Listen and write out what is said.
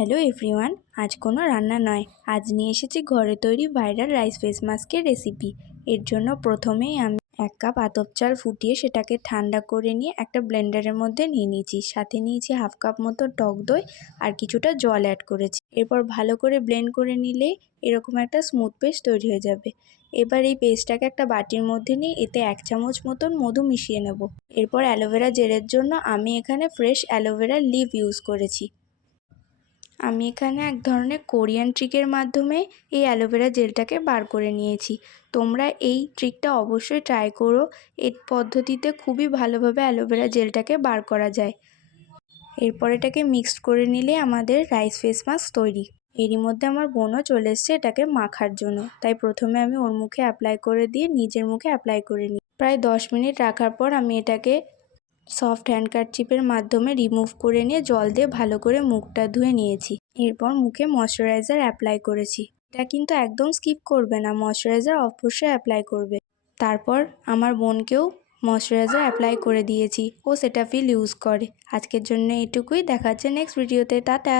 Hello everyone, আজ কোনো রান্না নয়, আজ নিয়ে এসেছি ঘরে তৈরি ভাইরাল রাইস ফেস মাস্কের রেসিপি। এর জন্য প্রথমেই আমি 1 কাপ আতপ চাল ফুটিয়ে সেটাকে ঠান্ডা করে নিয়ে একটা ব্লেন্ডারের মধ্যে নিয়ে নিয়েছি। সাথে নিয়েছি হাফ কাপ মতো টক দই আর কিছুটা জল অ্যাড করেছি। এরপর ভালো করে ব্লেন্ড করে নিলে এরকম একটা স্মুথ পেস্ট তৈরি হয়ে যাবে। এবার এই পেস্টটাকে একটা বাটির মধ্যে নিয়ে এতে 1 চামচ মতন মধু মিশিয়ে নেব। এরপর অ্যালোভেরা জেলের জন্য আমি এখানে ফ্রেশ অ্যালোভেরা লিভ ইউজ করেছি। আমি এখানে এক ধরনের কোরিয়ান ট্রিকের মাধ্যমে এই অ্যালোভেরা জেলটাকে বার করে নিয়েছি। তোমরা এই ট্রিকটা অবশ্যই ট্রাই করো। এই পদ্ধতিতে খুবই ভালোভাবে অ্যালোভেরা জেলটাকে বার করা যায়। এরপর এটাকে মিক্সড করে নিলে আমাদের রাইস ফেস মাস্ক তৈরি। এরই মধ্যে আমার বোনও চলে এসছে এটাকে মাখার জন্য, তাই প্রথমে আমি ওর মুখে অ্যাপ্লাই করে দিয়ে নিজের মুখে অ্যাপ্লাই করে নিই। প্রায় 10 মিনিট রাখার পর আমি এটাকে সফট হ্যান্ডকারচিপের মাধ্যমে রিমুভ করে নিয়ে জল দিয়ে ভালো করে মুখটা ধুয়ে নিয়েছি। এরপর মুখে ময়শ্চারাইজার অ্যাপ্লাই করেছি। এটা কিন্তু একদম স্কিপ করবে না, ময়শ্চারাইজার অবশ্যই অ্যাপ্লাই করবে। তারপর আমার বোনকেও ময়শ্চারাইজার অ্যাপ্লাই করে দিয়েছি, ও সেটাফিল ইউজ করে। আজকের জন্য এটুকুই, দেখা হচ্ছে নেক্সট ভিডিওতে। টাটা।